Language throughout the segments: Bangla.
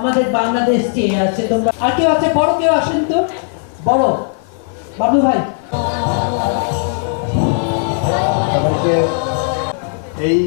আমাদের বাংলাদেশ চেয়ে আছে, তোমরা আর কেউ আছে? বড় কেউ আসেন তো? বড়। বাবু ভাই। এই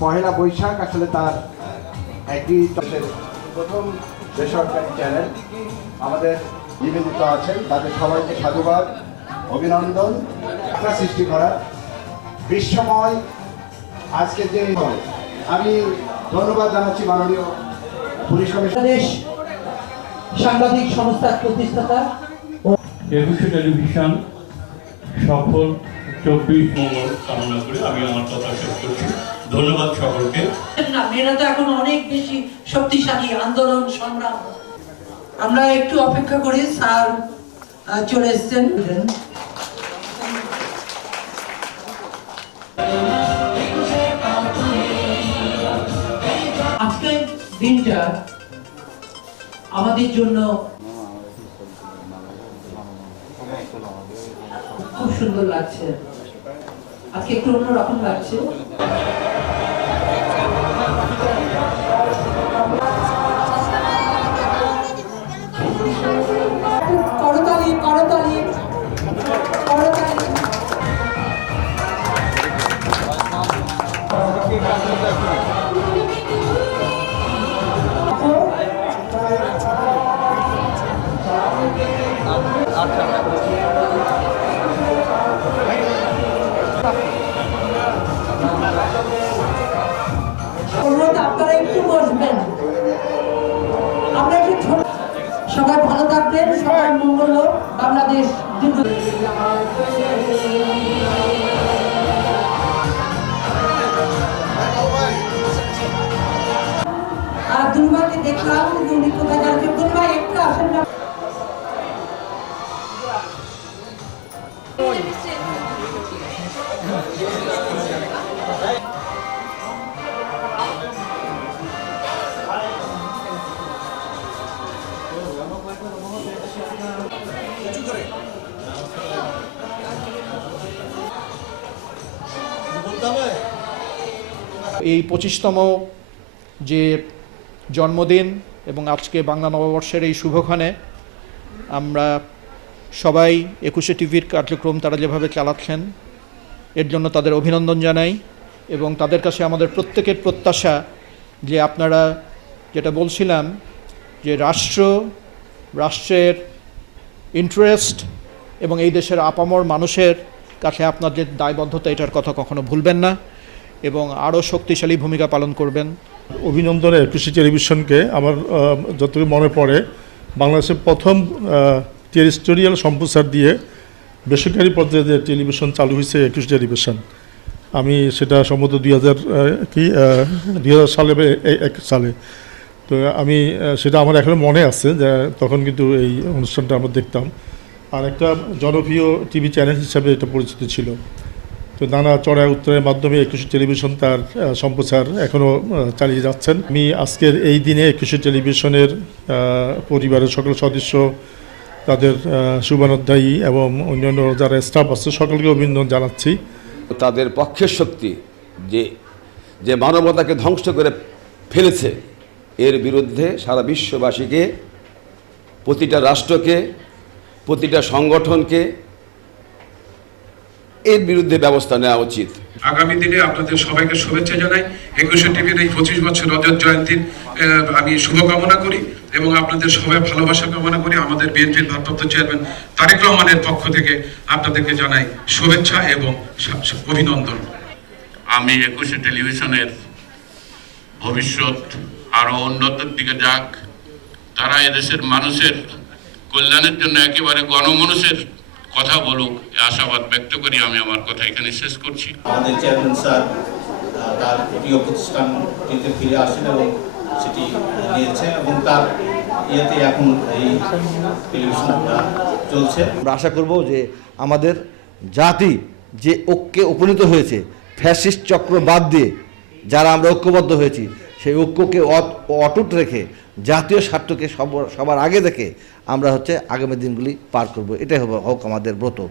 পহেলা বৈশাখ আসলে তার দেশের প্রথম বেসরকারি চ্যানেল। আমাদের নিবেদিত আছেন। তাদের সবাইকে সাধুবাদ, অভিনন্দন। একটা সৃষ্টি করা বিশ্বময় আজকে যে আমি ধন্যবাদ জানাচ্ছি মাননীয় পুলিশ কমিশনার সাংবাদিক সংস্থার প্রতিষ্ঠাতা একুশে টেলিভিশন সফল চব্বিশ মঙ্গল কামনা করে আমি আমার কথা শেষ করছি। ধন্যবাদ সকলকে। না মেয়েরা তো এখন অনেক বেশি শক্তিশালী আন্দোলন সংগ্রাম। আমরা একটু অপেক্ষা করি স্যার চলে এসছেন। দিনটা আমাদের জন্য খুব সুন্দর লাগছে। আজকে একটু অন্যরকম লাগছে। আপনারা একটু বসবেন। আমরা সবাই ভালো থাকবেন সবার মঙ্গল বাংলাদেশ দীর্ঘ আর দুর্গাকে দেখলাম এই পঁচিশতম যে জন্মদিন এবং আজকে বাংলা নববর্ষের এই শুভক্ষণে আমরা সবাই একুশে টিভির কার্যক্রম তারা যেভাবে চালাচ্ছেন, এর জন্য তাদের অভিনন্দন জানাই এবং তাদের কাছে আমাদের প্রত্যেকের প্রত্যাশা যে আপনারা যেটা বলছিলাম যে রাষ্ট্র, রাষ্ট্রের ইন্টারেস্ট এবং এই দেশের আপামর মানুষের কাছে আপনাদের দায়বদ্ধতা এটার কথা কখনো ভুলবেন না এবং আরও শক্তিশালী ভূমিকা পালন করবেন। অভিনন্দনে একুশে টেলিভিশনকে আমার যতটুকু মনে পড়ে, বাংলাদেশের প্রথম টেরিস্টোরিয়াল সম্প্রচার দিয়ে বেসরকারি পর্যায়ে যে টেলিভিশন চালু হয়েছে, একুশ টেলিভিশন। আমি সেটা সম্ভবত দুই হাজার কি দুই হাজার সালে এক সালে। তো আমি সেটা আমার এখনও মনে আছে যে তখন কিন্তু এই অনুষ্ঠানটা আমরা দেখতাম। আর একটা জনপ্রিয় টিভি চ্যানেল হিসাবে এটা পরিচিত ছিল। তো নানা চড়াই উত্তরের মাধ্যমে একুশে টেলিভিশন তার সম্প্রচার এখনও চালিয়ে যাচ্ছেন। আমি আজকের এই দিনে একুশে টেলিভিশনের পরিবারের সকল সদস্য তাদের শুভানোধ্যায়ী এবং অন্যান্য যারা স্টাফ আছে, সকলকে অভিনন্দন জানাচ্ছি। তাদের পক্ষের শক্তি যে যে মানবতাকে ধ্বংস করে ফেলেছে, এর বিরুদ্ধে সারা বিশ্ববাসীকে, প্রতিটা রাষ্ট্রকে, প্রতিটা সংগঠনকে এর বিরুদ্ধে ব্যবস্থা নেওয়া উচিত। আগামী দিনে আপনাদের সবাইকে শুভেচ্ছা জানাই। একুশে টিভির এই পঁচিশ বছর রজত জয়ন্তীর আহ, আমি শুভকামনা করি এবং আপনাদের সবাই ভালোবাসা কামনা করি। আমাদের বিএনপির ভারপ্রাপ্ত চেয়ারম্যান তারেক রহমানের পক্ষ থেকে আপনাদেরকে জানাই শুভেচ্ছা এবং অভিনন্দন। আমি একুশে টেলিভিশনের ভবিষ্যৎ আরও উন্নতির দিকে যাক। তারা এদেশের মানুষের কল্যাণের জন্য একেবারে গণমানুষের কথা বলুক আশাবাদ ব্যক্ত করি আমি আমার কথা এখানে শেষ করছি। আমাদের চেয়ারম্যান স্যার তার প্রিয় প্রতিষ্ঠানটিতে ফিরে আসেন এবং সেটি দিয়েছে এবং তার ইয়েতে এখন এই টেলিভিশনটা চলছে। আমরা আশা করব যে আমাদের জাতি যে ঐক্যে উপনীত হয়েছে ফ্যাসিস্ট চক্র বাদ দিয়ে যারা আমরা ঐক্যবদ্ধ হয়েছি সেই ঐক্যকে অট- অটুট রেখে, জাতীয় স্বার্থকে সব, সবার আগে দেখে আমরা হচ্ছে আগামী দিনগুলি পার করব। এটাই হোক আমাদের ব্রত।